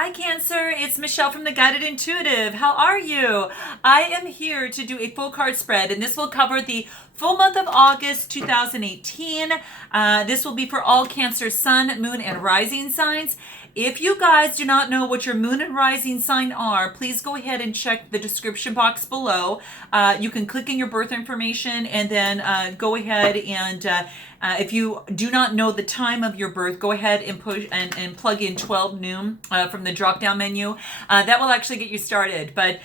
Hi, Cancer. It's Michelle from the Guided Intuitive. How are you? I am here to do a full card spread, and this will cover the full month of August 2018. This will be for all Cancer sun, moon, and rising signs. If you guys do not know what your moon and rising sign are, please go ahead and check the description box below. You can click in your birth information and then go ahead and if you do not know the time of your birth, go ahead and push and plug in 12 noon from the drop down menu. That will actually get you started. But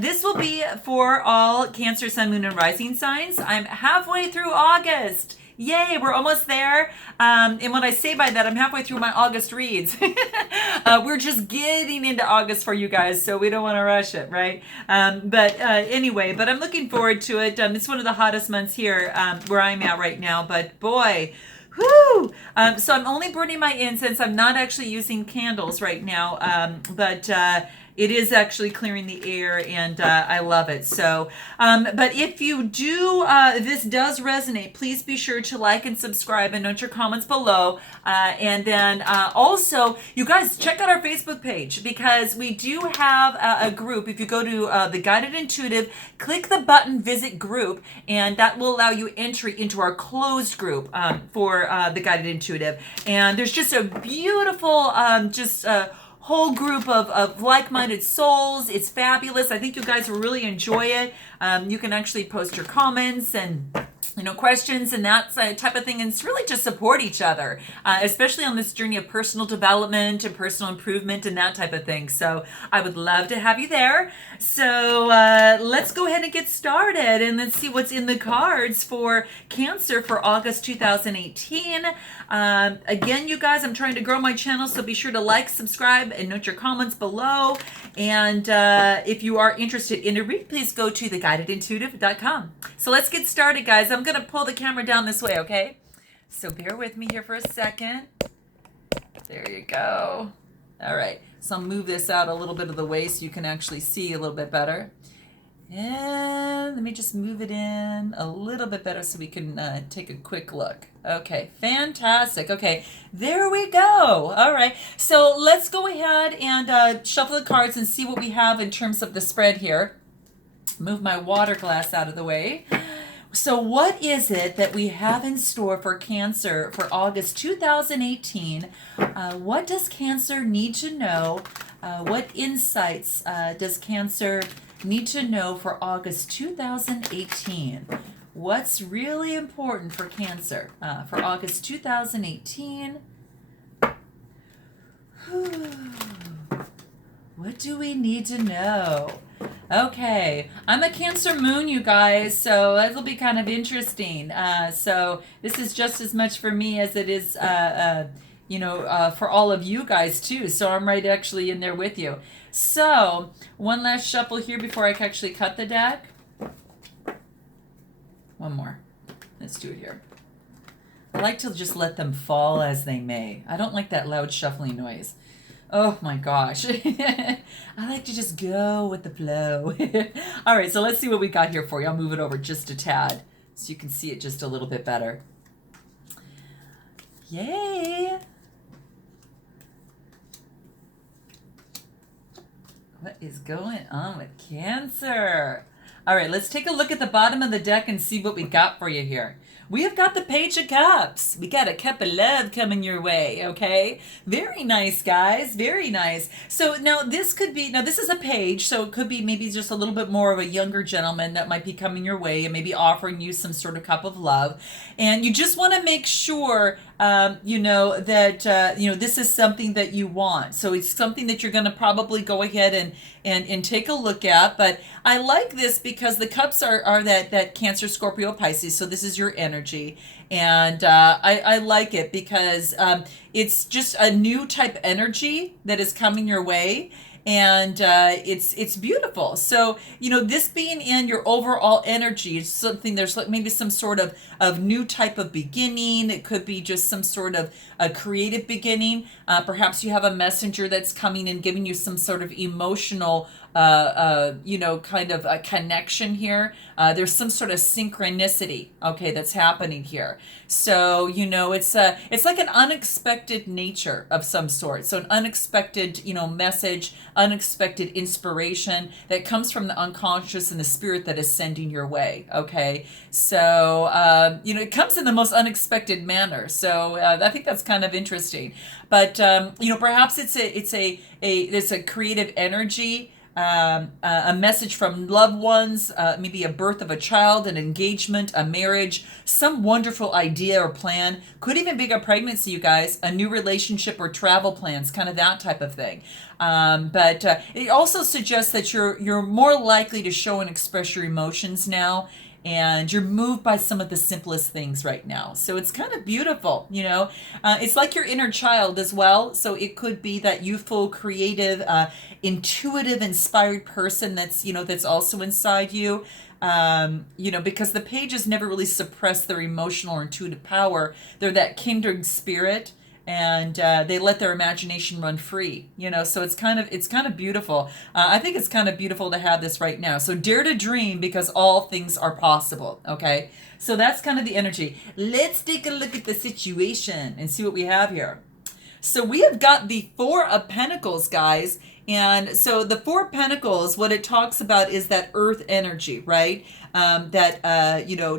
this will be for all Cancer, Sun, Moon, and Rising signs. I'm halfway through August. Yay, we're almost there. And what I say by that, I'm halfway through my August reads. We're just getting into August for you guys, so we don't want to rush it, right? Anyway, but I'm looking forward to it. It's one of the hottest months here where I'm at right now, but boy, whoo! So I'm only burning my incense. I'm not actually using candles right now, but it is actually clearing the air, and I love it. So, but if you do, this does resonate, please be sure to like and subscribe and note your comments below. And then also, you guys check out our Facebook page because we do have a group. If you go to the Guided Intuitive, click the button Visit Group, and that will allow you entry into our closed group for the Guided Intuitive. And there's just a beautiful, whole group of like-minded souls. It's fabulous. I think you guys will really enjoy it. You can actually post your comments and questions and that type of thing, and it's really just support each other, especially on this journey of personal development and personal improvement and that type of thing. So I would love to have you there. So let's go ahead and get started, and let's see what's in the cards for Cancer for August 2018. Again, you guys, I'm trying to grow my channel, so be sure to like, subscribe, and note your comments below. And if you are interested in a read, please go to theguidedintuitive.com. So let's get started, guys. I'm going to pull the camera down this way, okay? So bear with me here for a second. There you go. All right. So I'll move this out a little bit of the way so you can actually see a little bit better. And let me just move it in a little bit better so we can take a quick look. Okay, fantastic. Okay, there we go. All right, so let's go ahead and shuffle the cards and see what we have in terms of the spread here. Move my water glass out of the way. So what is it that we have in store for Cancer for August 2018? What does Cancer need to know? What insights does Cancer need to know for August 2018? What's really important for Cancer for August 2018? What do we need to know? Okay, I'm a Cancer moon, you guys, so that'll be kind of interesting. So this is just as much for me as it is, for all of you guys too. So I'm right actually in there with you. So one last shuffle here before I actually cut the deck. One more. Let's do it here. I like to just let them fall as they may. I don't like that loud shuffling noise. Oh my gosh. I like to just go with the flow. All right, so let's see what we got here for you. I'll move it over just a tad so you can see it just a little bit better. Yay. What is going on with Cancer? All right, let's take a look at the bottom of the deck and see what we got for you here. We have got the Page of Cups. We got a cup of love coming your way, okay? Very nice, guys. Very nice. So now this is a page, so it could be maybe just a little bit more of a younger gentleman that might be coming your way and maybe offering you some sort of cup of love. And you just want to make sure that this is something that you want. So it's something that you're going to probably go ahead and take a look at. But I like this because the cups are that Cancer, Scorpio, Pisces. So this is your energy. And I like it because it's just a new type energy that is coming your way. And it's beautiful. So this being in your overall energy, it's something, there's like maybe some sort of new type of beginning. It could be just some sort of a creative beginning. Perhaps you have a messenger that's coming and giving you some sort of emotional kind of a connection here. There's some sort of synchronicity, okay, that's happening here. So, it's like an unexpected nature of some sort. So an unexpected, message, unexpected inspiration that comes from the unconscious and the spirit that is sending your way. Okay. So, it comes in the most unexpected manner. So I think that's kind of interesting. But, perhaps it's a creative energy, a message from loved ones, maybe a birth of a child, an engagement, a marriage, some wonderful idea or plan. Could even be a pregnancy, you guys, a new relationship or travel plans, kind of that type of thing. But it also suggests that you're more likely to show and express your emotions now, and you're moved by some of the simplest things right now. So it's kind of beautiful, It's like your inner child as well. So it could be that youthful, creative, intuitive, inspired person that's also inside you. Because the pages never really suppress their emotional or intuitive power. They're that kindred spirit, and they let their imagination run free. So it's kind of beautiful. I think it's kind of beautiful to have this right now. So dare to dream, because all things are possible. Okay, so that's kind of the energy. Let's take a look at the situation and see what we have here. So we have got the Four of Pentacles, guys. And so the Four of Pentacles, what it talks about is that earth energy, right?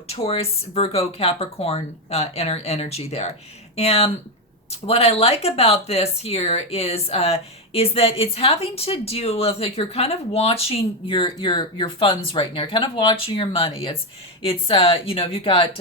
Taurus, Virgo, Capricorn energy there. And what I like about this here is that it's having to do with, like, you're kind of watching your funds right now. You're kind of watching your money. It's you've got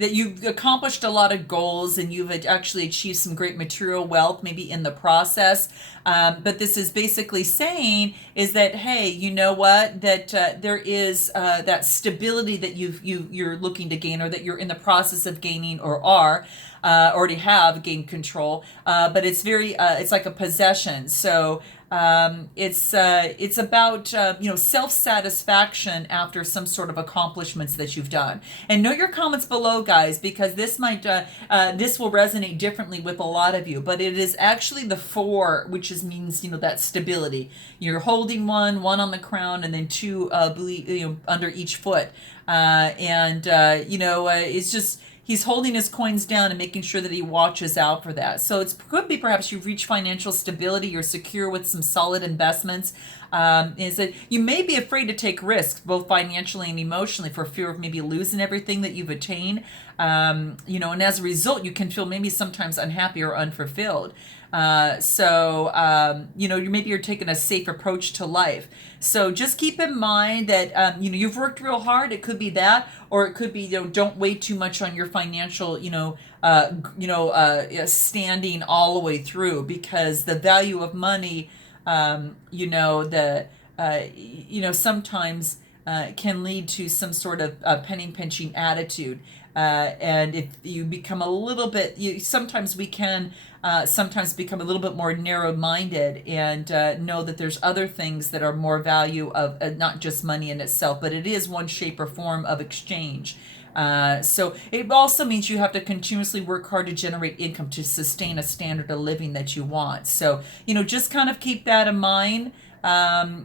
that you've accomplished a lot of goals, and you've actually achieved some great material wealth maybe in the process. But this is basically saying is that, hey, you know what, that there is that stability that you're looking to gain, or that you're in the process of gaining, or are already have gained control. But it's it's like a possession. So it's about self-satisfaction after some sort of accomplishments that you've done. And note your comments below, guys, because this might this will resonate differently with a lot of you. But it is actually the four, which means that stability. You're holding one on the crown, and then two under each foot. It's just, he's holding his coins down and making sure that he watches out for that. So it could be perhaps you've reached financial stability, you're secure with some solid investments. Is that you may be afraid to take risks, both financially and emotionally, for fear of maybe losing everything that you've attained. And as a result, you can feel maybe sometimes unhappy or unfulfilled. You're taking a safe approach to life. So just keep in mind that, you've worked real hard. It could be that, or it could be, don't weigh too much on your financial, standing all the way through, because the value of money, sometimes can lead to some sort of penny pinching attitude. And if you become a little bit, sometimes we can sometimes become a little bit more narrow-minded, and know that there's other things that are more value of not just money in itself, but it is one shape or form of exchange. So it also means you have to continuously work hard to generate income to sustain a standard of living that you want. So, just kind of keep that in mind.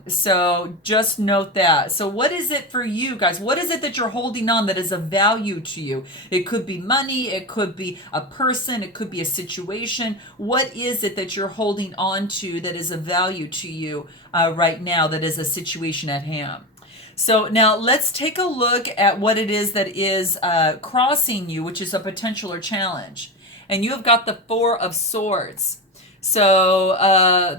So just note that. So what is it for you guys? What is it that you're holding on that is of value to you? It could be money, it could be a person, it could be a situation. What is it that you're holding on to that is of value to you right now, that is a situation at hand? So now let's take a look at what it is that is crossing you, which is a potential or challenge. And you have got the Four of Swords. So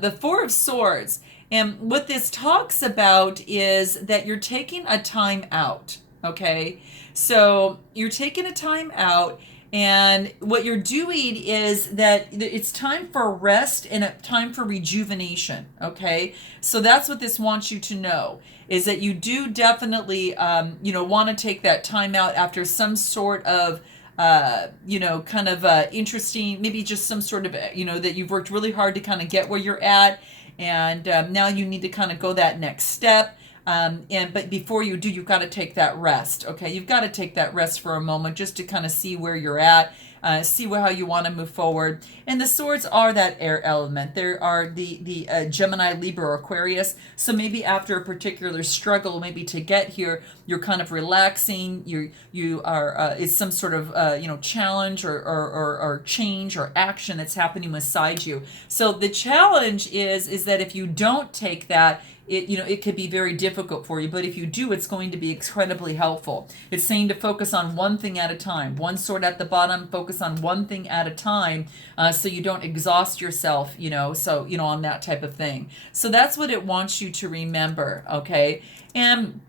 the Four of Swords. And what this talks about is that you're taking a time out, okay? So you're taking a time out, and what you're doing is that it's time for rest and a time for rejuvenation, okay? So that's what this wants you to know, is that you do definitely, want to take that time out after some sort of interesting, maybe just some sort of, that you've worked really hard to kind of get where you're at. And now you need to kind of go that next step. But before you do, you've got to take that rest. Okay, you've got to take that rest for a moment just to kind of see where you're at. see how you want to move forward. And the swords are that air element. There are the Gemini, Libra, Aquarius. So maybe after a particular struggle, maybe to get here, you're kind of relaxing. You are it's some sort of challenge or change or action that's happening beside you. So the challenge is that if you don't take that, it could be very difficult for you, but if you do, it's going to be incredibly helpful. It's saying to focus on one thing at a time. One sword at the bottom, focus on one thing at a time, so you don't exhaust yourself, on that type of thing. So that's what it wants you to remember, okay? And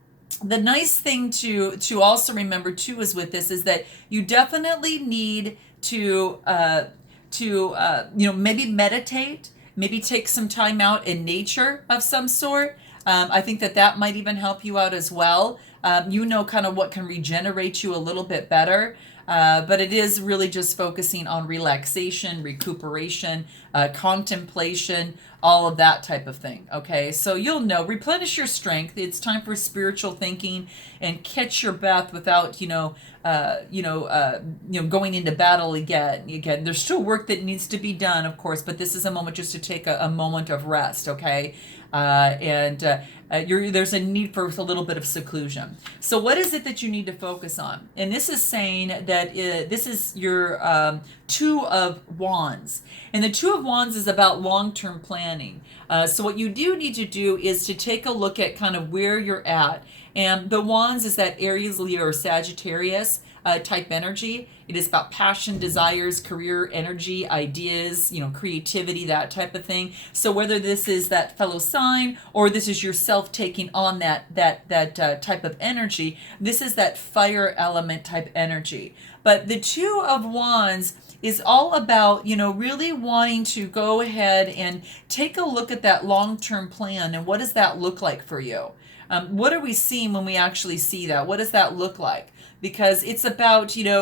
the nice thing to also remember too is with this is that you definitely need to maybe meditate, maybe take some time out in nature of some sort. I think that might even help you out as well. Kind of what can regenerate you a little bit better. But it is really just focusing on relaxation, recuperation, contemplation, all of that type of thing. Okay, so you'll know, replenish your strength. It's time for spiritual thinking and catch your breath without, going into battle again. Again, there's still work that needs to be done, of course, but this is a moment just to take a moment of rest. Okay. There's a need for a little bit of seclusion. So what is it that you need to focus on? And this is saying that this is your Two of Wands. And the Two of Wands is about long-term planning. So what you do need to do is to take a look at kind of where you're at. And the Wands is that Aries, Leo, or Sagittarius type energy. It is about passion, desires, career, energy, ideas, creativity, that type of thing. So whether this is that fellow sign or this is yourself taking on that type of energy, this is that fire element type energy. But the Two of Wands is all about, really wanting to go ahead and take a look at that long-term plan and what does that look like for you? What are we seeing when we actually see that? What does that look like? Because it's about, you've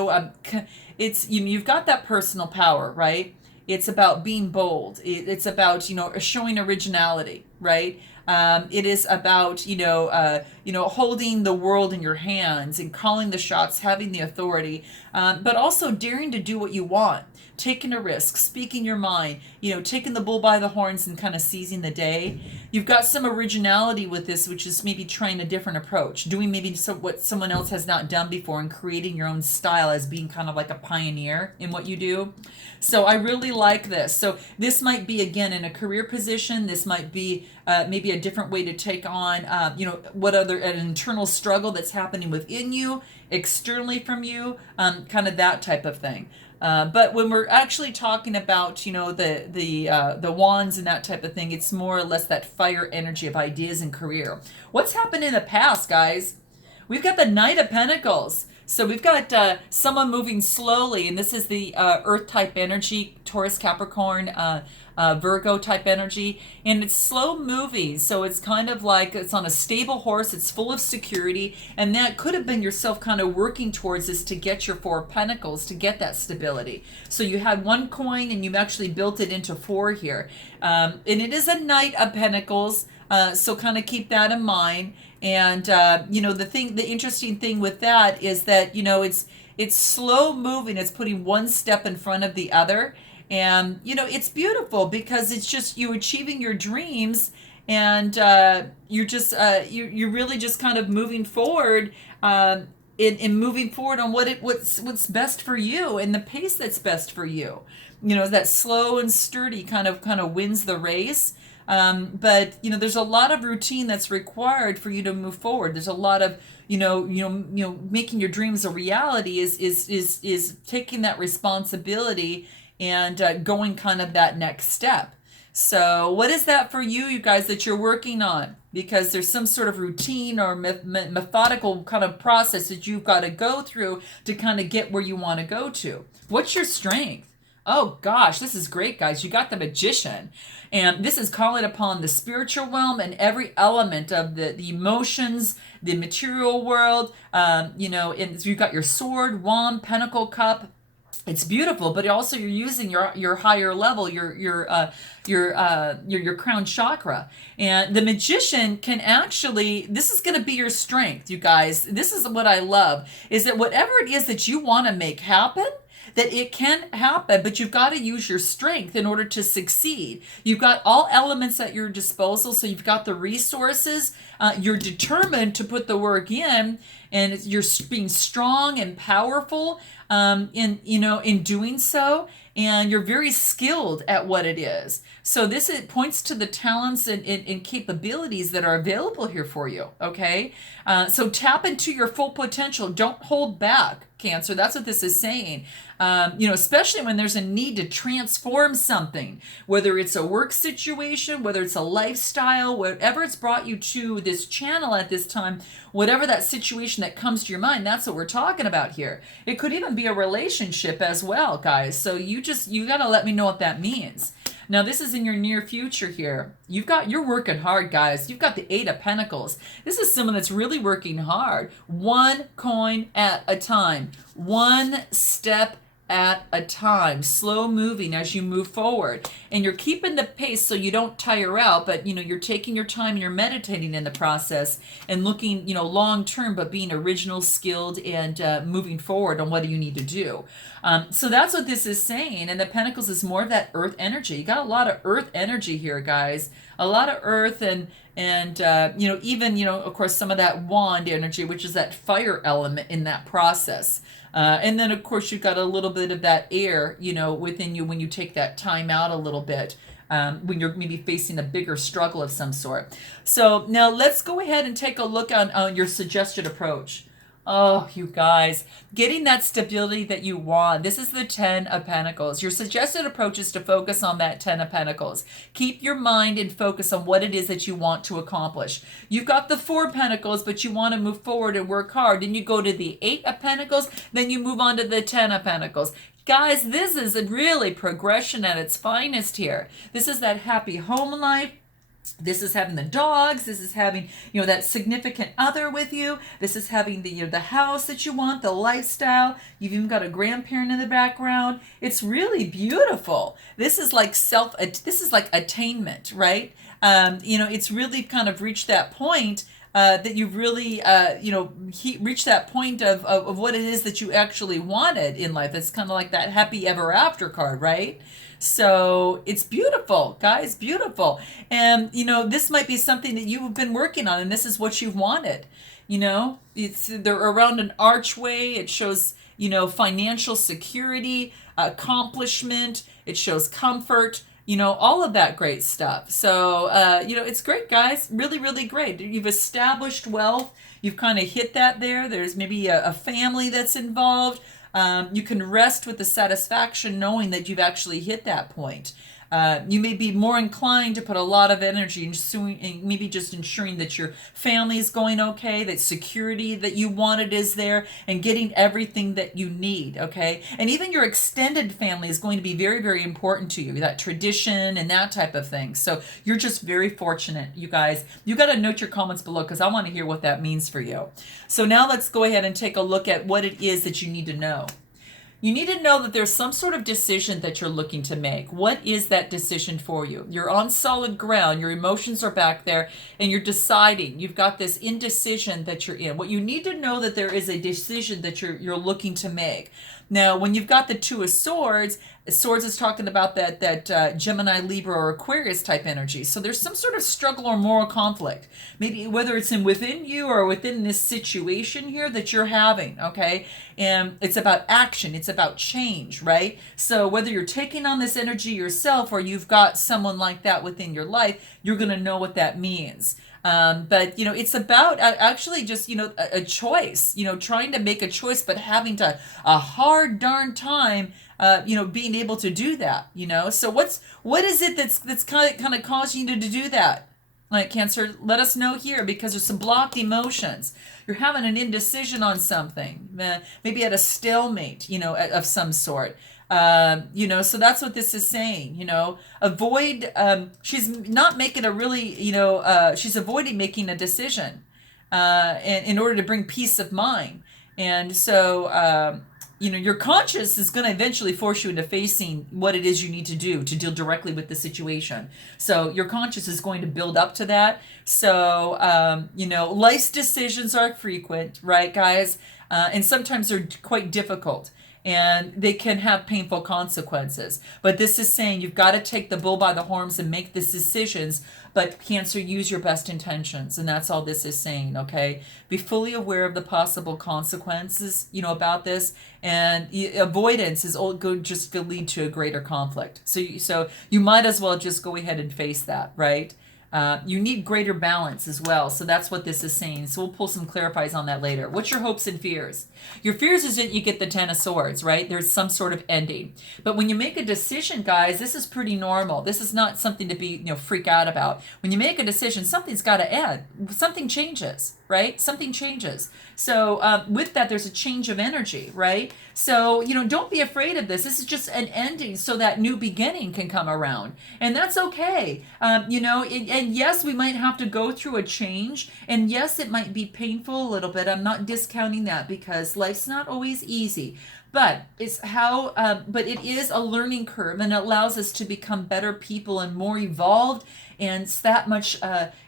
got that personal power, right? It's about being bold. It's about, showing originality, right? It is about, holding the world in your hands and calling the shots, having the authority, but also daring to do what you want, taking a risk, speaking your mind, taking the bull by the horns and kind of seizing the day. You've got some originality with this, which is maybe trying a different approach, doing maybe what someone else has not done before and creating your own style as being kind of like a pioneer in what you do. So I really like this. So this might be, again, in a career position. This might be maybe a different way to take on, an internal struggle that's happening within you, externally from you, kind of that type of thing. But when we're actually talking about, the wands and that type of thing, it's more or less that fire energy of ideas and career. What's happened in the past, guys? We've got the Knight of Pentacles. So we've got someone moving slowly, and this is the Earth type energy, Taurus, Capricorn, Virgo type energy, and it's slow moving. So it's kind of like it's on a stable horse. It's full of security, and that could have been yourself kind of working towards this to get your Four of Pentacles, to get that stability. So you had one coin, and you've actually built it into four here, and it is a Knight of Pentacles. So kind of keep that in mind. And, the interesting thing with that is that, it's slow moving. It's putting one step in front of the other. And, it's beautiful because it's just you achieving your dreams, and you're just, you're really just kind of moving forward, in moving forward on what's best for you and the pace that's best for you. That slow and sturdy kind of wins the race. But there's a lot of routine that's required for you to move forward. There's a lot of making your dreams a reality is taking that responsibility and going kind of that next step. So what is that for you guys that you're working on? Because there's some sort of routine or methodical kind of process that you've got to go through to kind of get where you want to go to. What's your strength? Oh gosh, this is great, guys. You got the Magician. And this is calling upon the spiritual realm and every element of the emotions, the material world. And you've got your sword, wand, pentacle, cup. It's beautiful, but also you're using your higher level, your crown chakra. And the Magician can actually, this is going to be your strength, you guys. This is what I love, is that whatever it is that you want to make happen, that it can happen, but you've got to use your strength in order to succeed. You've got all elements at your disposal, so you've got the resources. You're determined to put the work in, and you're being strong and powerful in doing so, and you're very skilled at what it is. So it points to the talents and capabilities that are available here for you. Okay, so tap into your full potential. Don't hold back, Cancer. That's what this is saying. Especially when there's a need to transform something, whether it's a work situation, whether it's a lifestyle, whatever it's brought you to this channel at this time, whatever that situation that comes to your mind, that's what we're talking about here. It could even be a relationship as well, guys. So you got to let me know what that means. Now, this is in your near future here. You're working hard, guys. You've got the Eight of Pentacles. This is someone that's really working hard. One coin at a time. One step at a time, slow moving as you move forward, and you're keeping the pace so you don't tire out, but you're taking your time and you're meditating in the process and looking long term, but being original, skilled, and moving forward on what do you need to do. So that's what this is saying, and the Pentacles is more of that earth energy. You got a lot of earth energy here, guys, a lot of earth, and even of course some of that wand energy, which is that fire element in that process. And then, of course, you've got a little bit of that air, within you when you take that time out a little bit, when you're maybe facing a bigger struggle of some sort. So now let's go ahead and take a look on your suggested approach. Oh, you guys, getting that stability that you want. This is the 10 of Pentacles. Your suggested approach is to focus on that 10 of Pentacles. Keep your mind and focus on what it is that you want to accomplish. You've got the 4 of Pentacles, but you want to move forward and work hard. Then you go to the 8 of Pentacles, then you move on to the 10 of Pentacles. Guys, this is a really progression at its finest here. This is that happy home life. This is having the dogs. This is having, that significant other with you. This is having the house that you want, the lifestyle. You've even got a grandparent in the background. It's really beautiful. This is like attainment, right? It's really kind of reached that point that you've really, reached that point of what it is that you actually wanted in life. It's kind of like that happy ever after card, right? So it's beautiful, guys, beautiful. And, this might be something that you've been working on, and this is what you've wanted. They're around an archway. It shows, financial security, accomplishment. It shows comfort, all of that great stuff. So, it's great, guys. Really, really great. You've established wealth. You've kind of hit that there. There's maybe a family that's involved. You can rest with the satisfaction knowing that you've actually hit that point. You may be more inclined to put a lot of energy in maybe just ensuring that your family is going okay, that security that you wanted is there, and getting everything that you need, okay? And even your extended family is going to be very, very important to you, that tradition and that type of thing. So you're just very fortunate, you guys. You got to note your comments below because I want to hear what that means for you. So now let's go ahead and take a look at what it is that you need to know. You need to know that there's some sort of decision that you're looking to make. What is that decision for you? You're on solid ground. Your emotions are back there, and you're deciding. You've got this indecision that you're in. What you need to know that there is a decision that you're looking to make. Now, when you've got the Two of Swords is talking about that Gemini, Libra, or Aquarius type energy. So there's some sort of struggle or moral conflict. Maybe whether it's within you or within this situation here that you're having, okay? And it's about action. It's about change, right? So whether you're taking on this energy yourself or you've got someone like that within your life, you're going to know what that means. But, it's about actually just, a choice, trying to make a choice, but having a hard darn time, being able to do that, So what is it that's kind of causing you to do that? Like, Cancer, let us know here because there's some blocked emotions. You're having an indecision on something, maybe at a stalemate, of some sort. So that's what this is saying, avoid, she's not making a really, she's avoiding making a decision, in order to bring peace of mind. And so, your conscience is going to eventually force you into facing what it is you need to do to deal directly with the situation. So your conscience is going to build up to that. So, life's decisions are frequent, right, guys? And sometimes they're quite difficult. and they can have painful consequences. But this is saying you've got to take the bull by the horns and make these decisions. But Cancer, use your best intentions, and that's all this is saying. Okay, be fully aware of the possible consequences, about this, and avoidance is all good, just to lead to a greater conflict. So you might as well just go ahead and face that, right? You need greater balance as well. So that's what this is saying. So we'll pull some clarifies on that later. What's your hopes and fears? Your fears is that you get the Ten of Swords, right? There's some sort of ending. But when you make a decision, guys, this is pretty normal. This is not something to be, freak out about. When you make a decision, something's got to end. Something changes, right? Something changes. So with that, there's a change of energy, right? So, don't be afraid of this. This is just an ending so that new beginning can come around. And that's okay. And yes, we might have to go through a change. And yes, it might be painful a little bit. I'm not discounting that because life's not always easy. But but it is a learning curve, and it allows us to become better people and more evolved, and it's that much,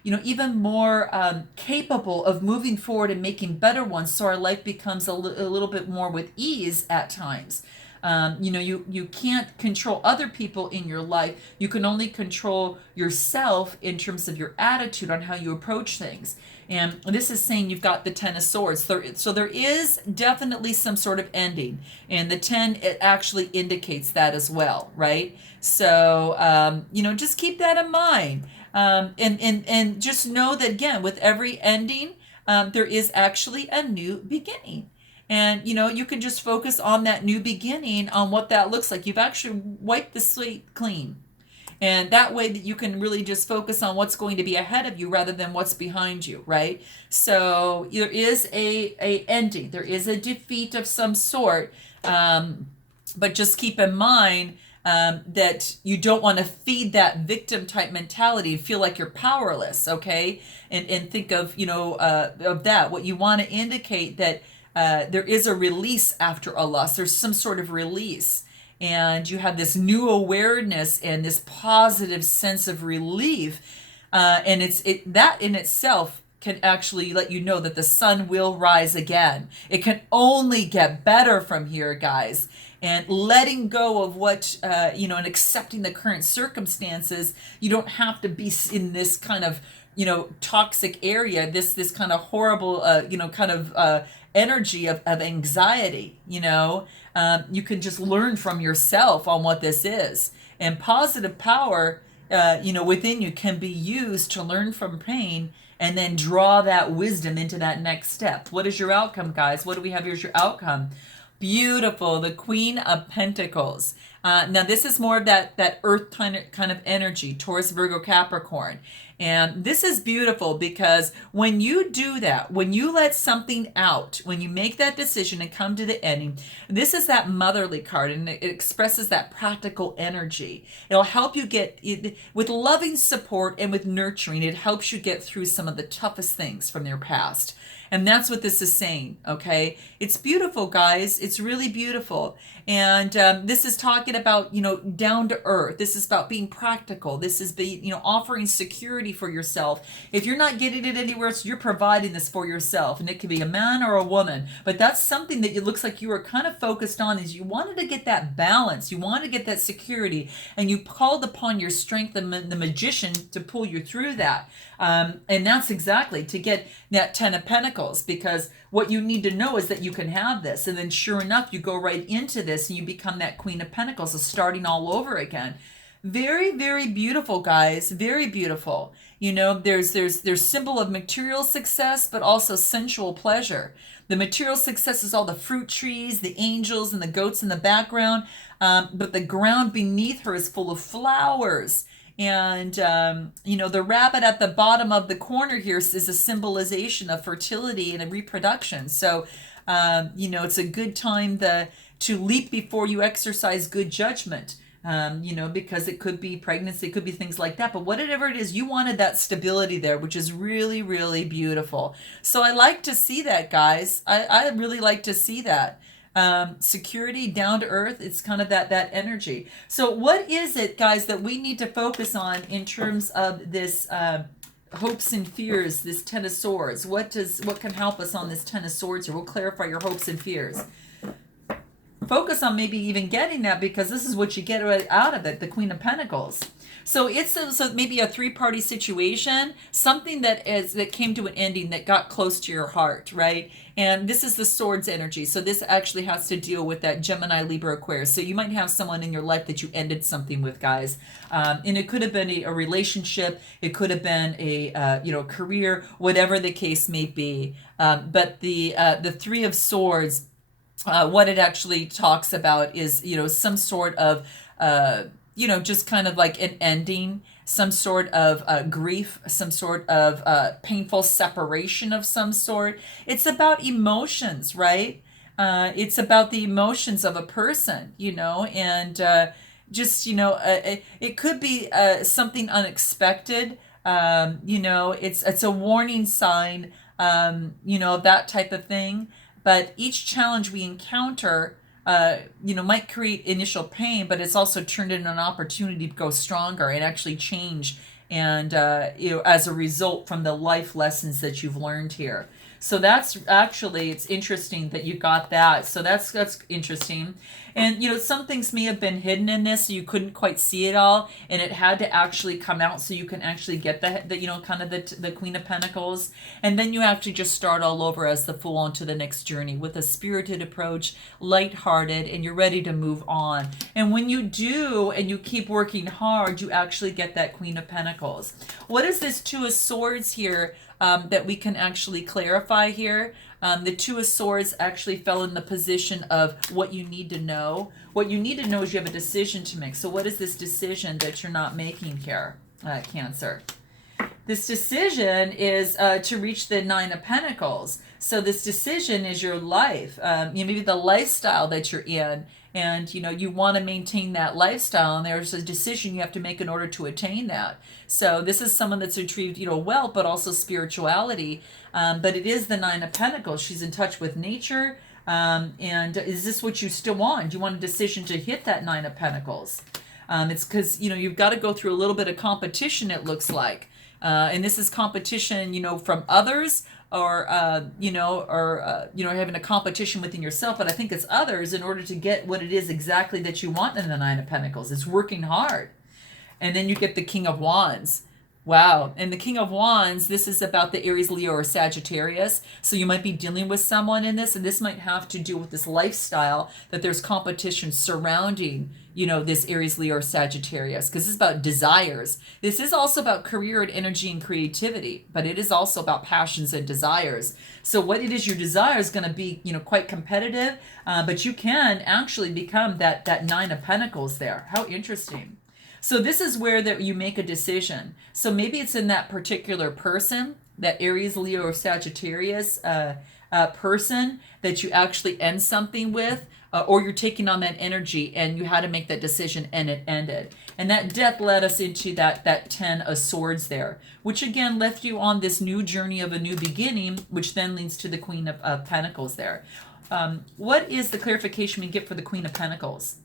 even more capable of moving forward and making better ones. So our life becomes a little bit more with ease at times. You can't control other people in your life. You can only control yourself in terms of your attitude on how you approach things. And this is saying you've got the Ten of Swords. So there is definitely some sort of ending. And the 10, it actually indicates that as well, right? So, just keep that in mind. And just know that, again, with every ending, there is actually a new beginning. And, you can just focus on that new beginning, on what that looks like. You've actually wiped the slate clean. And that way that you can really just focus on what's going to be ahead of you rather than what's behind you, right? So there is a ending. There is a defeat of some sort. But just keep in mind that you don't want to feed that victim type mentality, feel like you're powerless, okay? And think of, of that. What you want to indicate that there is a release after a loss. There's some sort of release. And you have this new awareness and this positive sense of relief. And that in itself can actually let you know that the sun will rise again. It can only get better from here, guys. And letting go of what, and accepting the current circumstances, you don't have to be in this kind of, toxic area, this kind of horrible, energy of anxiety, you can just learn from yourself on what this is. And positive power, within you can be used to learn from pain and then draw that wisdom into that next step. What is your outcome, guys? What do we have here as your outcome? Beautiful, the Queen of Pentacles. Now this is more of that earth kind of energy, Taurus, Virgo, Capricorn. And this is beautiful because when you do that, when you let something out, when you make that decision and come to the ending, this is that motherly card, and it expresses that practical energy. It'll help you get, with loving support and with nurturing, it helps you get through some of the toughest things from your past. And that's what this is saying, okay? It's beautiful, guys. It's really beautiful. And this is talking about, down to earth. This is about being practical. This is, offering security for yourself. If you're not getting it anywhere else, you're providing this for yourself. And it could be a man or a woman. But that's something that it looks like you were kind of focused on, is you wanted to get that balance. You wanted to get that security. And you called upon your strength and the magician to pull you through that. And that's exactly to get that Ten of Pentacles, because what you need to know is that you can have this. And then sure enough, you go right into this and you become that Queen of Pentacles, so starting all over again. Very, very beautiful, guys. Very beautiful. There's symbol of material success, but also sensual pleasure. The material success is all the fruit trees, the angels, and the goats in the background. But the ground beneath her is full of flowers. And, the rabbit at the bottom of the corner here is a symbolization of fertility and reproduction. So, it's a good time to leap before you exercise good judgment, because it could be pregnancy, it could be things like that. But whatever it is, you wanted that stability there, which is really, really beautiful. So I like to see that, guys. I really like to see that. Security, down to earth, it's kind of that energy. So what is it, guys, that we need to focus on in terms of this hopes and fears, this Ten of Swords? What can help us on this Ten of Swords here? We'll clarify your hopes and fears. focus on maybe even getting that, because this is what you get right out of it, the Queen of Pentacles. So it's so maybe a three-party situation, something that came to an ending that got close to your heart, right? And this is the Swords energy. So this actually has to deal with that Gemini, Libra, Aquarius. So you might have someone in your life that you ended something with, guys. And it could have been a relationship. It could have been a career, whatever the case may be. But the Three of Swords, what it actually talks about is, some sort of just kind of like an ending, some sort of grief, some sort of painful separation of some sort. It's about emotions, right? It's about the emotions of a person, and it could be something unexpected. It's a warning sign, that type of thing. But each challenge we encounter might create initial pain, but it's also turned into an opportunity to go stronger and actually change. And, as a result from the life lessons that you've learned here. So that's actually, it's interesting that you got that. So that's interesting. And, some things may have been hidden in this, so you couldn't quite see it all. And it had to actually come out so you can actually get the Queen of Pentacles. And then you actually just start all over as the Fool onto the next journey with a spirited approach, lighthearted, and you're ready to move on. And when you do, and you keep working hard, you actually get that Queen of Pentacles. What is this Two of Swords here? That we can actually clarify here. The Two of Swords actually fell in the position of what you need to know. What you need to know is you have a decision to make. So what is this decision that you're not making here, Cancer? This decision is to reach the Nine of Pentacles. So this decision is your life, maybe the lifestyle that you're in. And, you want to maintain that lifestyle, and there's a decision you have to make in order to attain that. So this is someone that's retrieved, wealth, but also spirituality. But it is the Nine of Pentacles. She's in touch with nature. And is this what you still want? Do you want a decision to hit that Nine of Pentacles? It's because, you've got to go through a little bit of competition, it looks like. And this is competition, from others, or having a competition within yourself. But I think it's others in order to get what it is exactly that you want in the Nine of Pentacles. It's working hard. And then you get the King of Wands. Wow. And the King of Wands, this is about the Aries, Leo, or Sagittarius. So you might be dealing with someone in this, and this might have to do with this lifestyle, that there's competition surrounding, this Aries, Leo, or Sagittarius, because this is about desires. This is also about career and energy and creativity, but it is also about passions and desires. So what it is your desire is going to be, quite competitive, but you can actually become that Nine of Pentacles there. How interesting. So this is where that you make a decision. So maybe it's in that particular person, that Aries, Leo, or Sagittarius person, that you actually end something with, or you're taking on that energy and you had to make that decision and it ended. And that death led us into that 10 of Swords there, which again left you on this new journey of a new beginning, which then leads to the Queen of Pentacles there. What is the clarification we get for the Queen of Pentacles?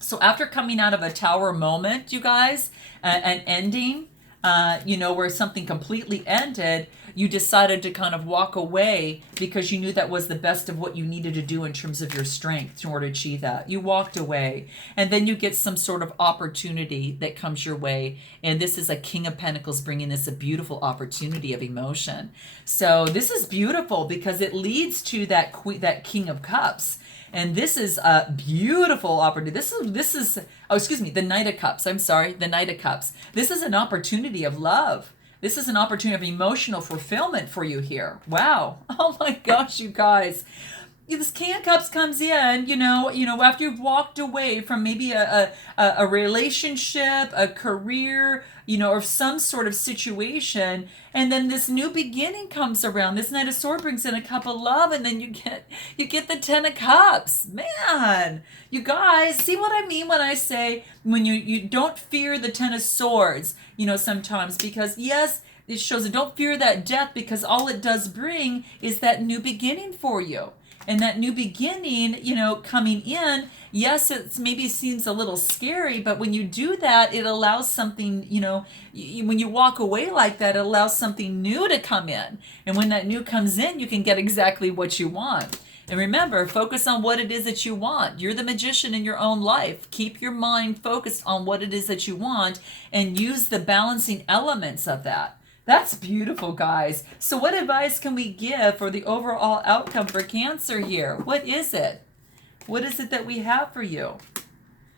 So after coming out of a Tower moment, you guys, an ending, where something completely ended, you decided to kind of walk away because you knew that was the best of what you needed to do in terms of your strength in order to achieve that. You walked away, and then you get some sort of opportunity that comes your way. And this is a King of Pentacles bringing this a beautiful opportunity of emotion. So this is beautiful because it leads to that King of Cups. And this is a beautiful opportunity. This is the Knight of Cups. I'm sorry, the Knight of Cups. This is an opportunity of love. This is an opportunity of emotional fulfillment for you here. Wow. Oh my gosh, you guys. This King of Cups comes in, after you've walked away from maybe a relationship, a career, or some sort of situation, and then this new beginning comes around. This Knight of Swords brings in a cup of love, and then you get the 10 of Cups. Man, you guys, see what I mean when I say when you don't fear the 10 of Swords, sometimes, because yes, it shows that don't fear that death, because all it does bring is that new beginning for you. And that new beginning, coming in, yes, it maybe seems a little scary, but when you do that, it allows something, when you walk away like that, it allows something new to come in. And when that new comes in, you can get exactly what you want. And remember, focus on what it is that you want. You're the magician in your own life. Keep your mind focused on what it is that you want and use the balancing elements of that. That's beautiful, guys. So what advice can we give for the overall outcome for Cancer here? What is it? What is it that we have for you?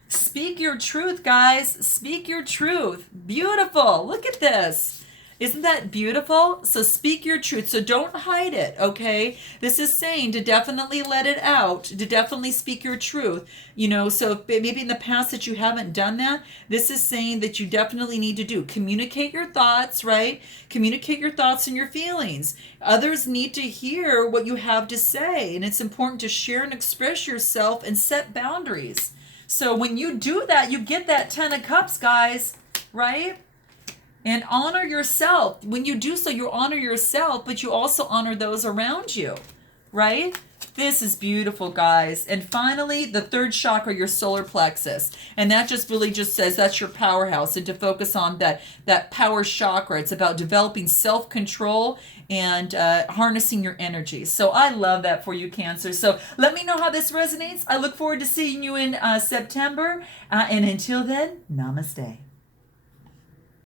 Speak your truth, guys. Speak your truth. Beautiful. Look at this. Isn't that beautiful? So speak your truth. So don't hide it, okay? This is saying to definitely let it out, to definitely speak your truth. You know, so if maybe in the past that you haven't done that, this is saying that you definitely need to do. Communicate your thoughts, right? Communicate your thoughts and your feelings. Others need to hear what you have to say, and it's important to share and express yourself and set boundaries. So when you do that, you get that 10 of Cups, guys, right? And honor yourself. When you do so, you honor yourself, but you also honor those around you, right? This is beautiful, guys. And finally, the third chakra, your solar plexus. And that just really just says that's your powerhouse. And to focus on that power chakra, it's about developing self-control and harnessing your energy. So I love that for you, Cancer. So let me know how this resonates. I look forward to seeing you in September. And until then, namaste.